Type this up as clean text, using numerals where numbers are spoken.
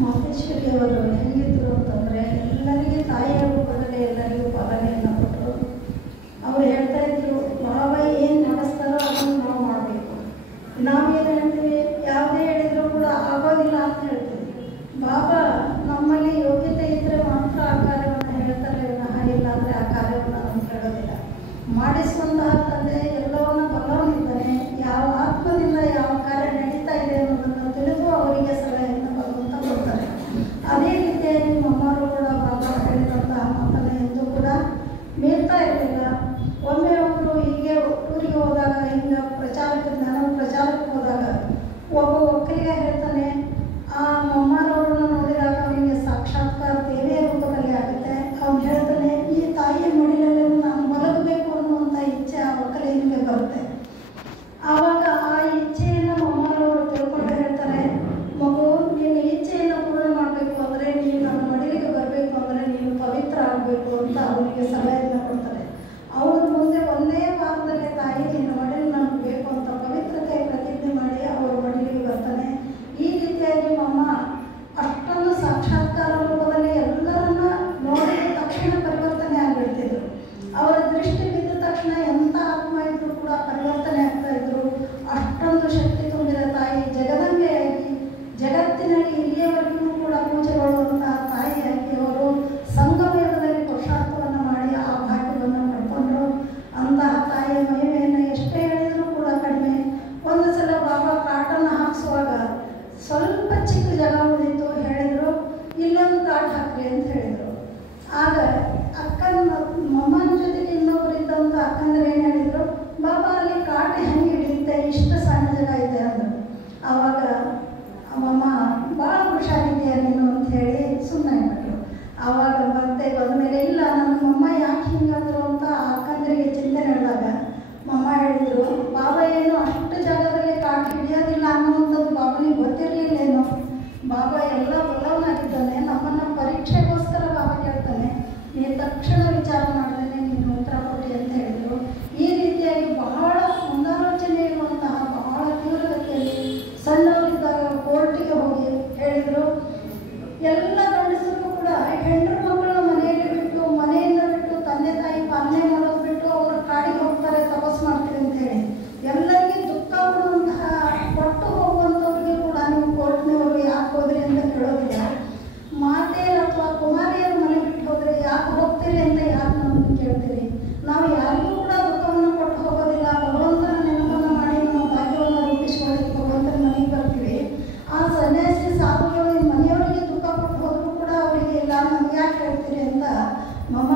ಮಾತೇಶ್ವರಿ ಅವರು ಹೆಂಗಿದ್ರು ಅಂತಂದರೆ ಎಲ್ಲರಿಗೆ ತಾಯಿಯ ರೂಪದಲ್ಲಿ ಎಲ್ಲರಿಗೂ ಪಾಲನೆಯನ್ನು ಕೊಟ್ಟರು. ಅವ್ರು ಹೇಳ್ತಾ ಇದ್ರು, ಬಾಬಾ ಏನು ನಡೆಸ್ತಾರೋ ಅದನ್ನು ನಾವು ಮಾಡಬೇಕು. ನಾವೇನು ಹೇಳ್ತೀವಿ, ಯಾವುದೇ ಹೇಳಿದರೂ ಕೂಡ ಆಗೋದಿಲ್ಲ ಅಂತ ಹೇಳ್ತೀವಿ. ಬಾಬಾ ನಮ್ಮಲ್ಲಿ ಯೋಗ್ಯತೆ ಇದ್ದರೆ ಮಾತ್ರ ಆ ಕಾರ್ಯವನ್ನು ಹೇಳ್ತಾರೆ, ವಿನಃ ಇಲ್ಲ ಅಂದರೆ ಆ ಕಾರ್ಯವನ್ನು ನಾವು ಕೇಳೋದಿಲ್ಲ. ಮಾಡಿಸುವಂತಹ ತಂದೆ ಎಲ್ಲವನ್ನ ಬಲ್ಲವನಿದ್ದಾನೆ. ಯಾವ ಆತ್ಮದಿಂದ ಯಾವ ಕಾರ್ಯ ನಡೀತಾ ಇದೆ ಅನ್ನೋದನ್ನು ತಿಳಿದು ಅವರಿಗೆ ಸಲಹೆಯನ್ನು ಭಗವಂತ ಕೊಡ್ತಾರೆ. ಅದೇ ರೀತಿಯಾಗಿ ಅಮ್ಮರು ಕೂಡ ಬಾಬಾ ಹೇಳಿದಂತಹ ಮಾತನ್ನು ಎಂದೂ ಕೂಡ ಮೀರ್ತಾ ಇರಲಿಲ್ಲ. ಒಮ್ಮೆ ಒಬ್ಬರು ಹೀಗೆ ಊರಿಗೆ ಹೋದಾಗ, ಹಿಂಗೆ ಜ್ಞಾನ ಪ್ರಚಾರಕ್ಕೆ ಹೋದಾಗ ಒಬ್ಬ ಒಕ್ಕಲಿಗ ಹೇಳ್ತಾನೆ, ಆ ಅಮ್ಮರವ್ರನ್ನ ನೋಡಿದಾಗ ಅವನಿಗೆ ಸಾಕ್ಷಾತ್ಕಾರ ದೇವಿಯ ರೂಪದಲ್ಲಿ ಆಗುತ್ತೆ. ಅವ್ನು ಹೇಳ್ತಾನೆ, ಈ ತಾಯಿಯ ಮಡಿಲಲ್ಲಿ ನಾನು ಮಲಗಬೇಕು ಅನ್ನುವಂಥ ಇಚ್ಛೆ ಆ ಒಕ್ಕಲಿಗನಿಗೆ ಬರುತ್ತೆ. ಆವಾಗ ಆ ಇಚ್ಛೆಯನ್ನು ಅಮ್ಮರವರು ತಿಳ್ಕೊಂಡು ಹೇಳ್ತಾರೆ, ಮಗು ನೀನು ಇಚ್ಛೆಯನ್ನು ಪೂರ್ಣ ಮಾಡಬೇಕು ಅಂದರೆ, ನೀನು ನನ್ನ ಮಡಿಲಿಗೆ ಬರಬೇಕು ಅಂದರೆ ನೀನು ಪವಿತ್ರ ಆಗಬೇಕು ಅಂತ ಅವನಿಗೆ ಸಲಹೆಯನ್ನು ಕೊಡ್ತಾರೆ. ಅವನು ಮುಂದೆ ಒಂದೇ ವಾರದಲ್ಲಿ ತಾಯಿ ನಿನ್ನ ಮಡಿಲು ನನಗೆ ಬೇಕು ಅಂತ ಪವಿತ್ರತೆ ಪ್ರತಿಜ್ಞೆ ಮಾಡಿ ಅವರ ಮಡಿಲಿಗೆ ಬರ್ತಾನೆ. ಈ ರೀತಿಯಾಗಿ ಅಮ್ಮ ಅಷ್ಟೊಂದು ಸಾಕ್ಷಾತ್ಕಾರ ರೂಪದಲ್ಲಿ ಎಲ್ಲರನ್ನ ನೋಡಿದ ತಕ್ಷಣ ಪರಿವರ್ತನೆ ಆಗಿಬಿಡ್ತಿದ್ರು. ಅವರ ದೃಷ್ಟಿ ಬಿದ್ದ ತಕ್ಷಣ ಎಂಥ ಆತ್ಮ ಇದ್ರೂ ಕೂಡ ಪರಿವರ್ತನೆ ಆಗ್ತಾ ಇದ್ರು. ಅಷ್ಟೊಂದು ಶಕ್ತಿ ತುಂಬಿದ ತಾಯಿ ಜಗದಂಬೆಯಾಗಿ, ಜಗತ್ತಿನಲ್ಲಿ ಇಲ್ಲಿಯವರೆಗೂ ಕೂಡ ಪೂಜೆಗೊಳ್ಳುವಂತಹ ತಾಯಿಯಾಗಿ ಅವರು ಸಂಗಮಯುಗದಲ್ಲಿ ಪುರುಷಾರ್ಥವನ್ನು ಮಾಡಿ ಆ ಭಾಗ್ಯವನ್ನು ಪಡ್ಕೊಂಡ್ರು. ಅಂತಹ ತಾಯಿಯ ಮಹಿಮೆಯನ್ನು ಎಷ್ಟೇ ಹೇಳಿದರೂ ಕೂಡ ಕಡಿಮೆ. ಒಂದು ಸಲ ಬಾಬಾ ಕಾಟನ್ನು ಹಾಕಿಸುವಾಗ ಸ್ವಲ್ಪ ಚಿಕ್ಕ ಜಾಗ ಉಳಿತು. ಹೇಳಿದರು, ಇಲ್ಲೊಂದು ಕಾಟ್ ಹಾಕ್ರಿ ಅಂತ ಹೇಳಿದರು. ಆಗ ಅಕ್ಕನ ಮೊಮ್ಮನ ಜೊತೆಗೆ ಇನ್ನೊಬ್ಬರು ಇದ್ದಂಥ ಅಕ್ಕಂದ್ರೆ ಏನು ಹೇಳಿದರು, ಬಾಬಾ ಅಲ್ಲಿ ಕಾಟ ಹೆಂಗೆ ಹಿಡಿಯುತ್ತೆ, ಇಷ್ಟು ಸಣ್ಣ ಜಾಗ ಇದೆ ಅಂದರು. ಆವಾಗ ಅಮ್ಮಮ್ಮ ಭಾಳ ಹುಷಾರಿದೆಯಾ ನೀನು ಅಂತ ಹೇಳಿ ಸುಮ್ಮನೆ ಬಿಟ್ಟರು. ಆವಾಗ ಮತ್ತೆ ಬಂದಮೇಲೆ, ಇಲ್ಲ ನನ್ನ ಮಮ್ಮ ಯಾಕೆ ಹಿಂಗಂದ್ರು ಅಂತ ಆ ಅಕ್ಕಂದ್ರಿಗೆ ಚಿಂತೆ ನಡೆದಾಗ ಮಮ್ಮ ಹೇಳಿದರು, ಬಾಬಾ ಏನು ಅಷ್ಟು ಜಾಗದಲ್ಲಿ ಕಾಟ ಹಿಡಿಯೋದಿಲ್ಲ ಅನ್ನುವಂಥದ್ದು ಬಾಬನಿಗೆ ಗೊತ್ತಿರಲಿಲ್ಲೇನೋ. ಬಾಬಾ ಎಲ್ಲ ಬಲ್ಲವನಾಗಿದ್ದಾನೆ. ನಮ್ಮನ್ನು ಪರೀಕ್ಷೆಗೋಸ್ಕರ ಬಾಬಾ ಕೇಳ್ತಾನೆ. ನೀನು ತಕ್ಷಣ ವಿಚಾರ ಮಾಡಿದ್ರೆ ನೀನು ಉತ್ತರ ಕೊಡಿ ಅಂತ ಹೇಳಿದರು. ಈ ರೀತಿಯಾಗಿ ಬಹಳ ಮುಂದಾಲೋಚನೆ ಇರುವಂತಹ ಬಹಳ ತೀವ್ರಗತಿಯಲ್ಲಿ ಸಣ್ಣವರಿದ್ದಾಗ ಕೋರ್ಟಿಗೆ ಹೋಗಿ ಹೇಳಿದರು, ಎಲ್ಲ ಗಂಡಸರು ಕೂಡ ಹೆಣ್ಣು ಮಕ್ಕಳು ಮನೆಯಲ್ಲಿ ಬಿಟ್ಟು, ಮನೆಯಿಂದ ಬಿಟ್ಟು, ತಂದೆ ತಾಯಿ ಪಾಲನೆ ಮಾಡೋದು ಬಿಟ್ಟು ಅವರು ಕಾಡಿಗೆ ಹೋಗ್ತಾರೆ, ತಪಸ್ಸು ಮಾಡ್ತೀವಿ ಅಂತ ಹೇಳಿ ಎಲ್ಲರಿಗೆ ದುಃಖ ಕೊಡುವಂತಹ ಕೊಟ್ಟು ಹೋಗುವಂಥವ್ರಿಗೆ ಕೂಡ ನೀವು ಕೋರ್ಟ್ನವರು ಯಾಕೆ ಹೋದ್ರಿ ಅಂತ ಕೇಳೋದಿಲ್ಲ. ಮಾತೆಯರು ಅಥವಾ ಕುಮಾರಿಯರು ಮನೆ ಬಿಟ್ಟು ಹೋದರೆ ಯಾಕೆ ಹೋಗ್ತೀರಿ ಅಂತ ಯಾಕೆ ನಮ್ಮನ್ನು ಕೇಳ್ತೀರಿ? ನಾವು ಯಾರಿಗೂ ಕೂಡ ದುಃಖವನ್ನು ಕೊಟ್ಟು ಹೋಗೋದಿಲ್ಲ. ಭಗವಂತನ ನೆನಪನ್ನು ಮಾಡಿ ನಮ್ಮ ಭಾಗ್ಯವನ್ನು ರೂಪಿಸಿಕೊಳ್ಳಿಕ್ಕೆ ಭಗವಂತನ ಮನೆಗೆ ಬರ್ತೀವಿ. ಆ ಸನ್ಯಾಸಿ ಸಾಧುಗಳು ಮನೆಯವರಿಗೆ ದುಃಖ ಕೊಟ್ಟು ಹೋದರೂ ಕೂಡ ಅವರಿಗೆ ಇಲ್ಲ, ನಮ್ಗೆ ಯಾಕೆ ಹೇಳ್ತೀರಿ ಅಂತ ಮಮ್ಮ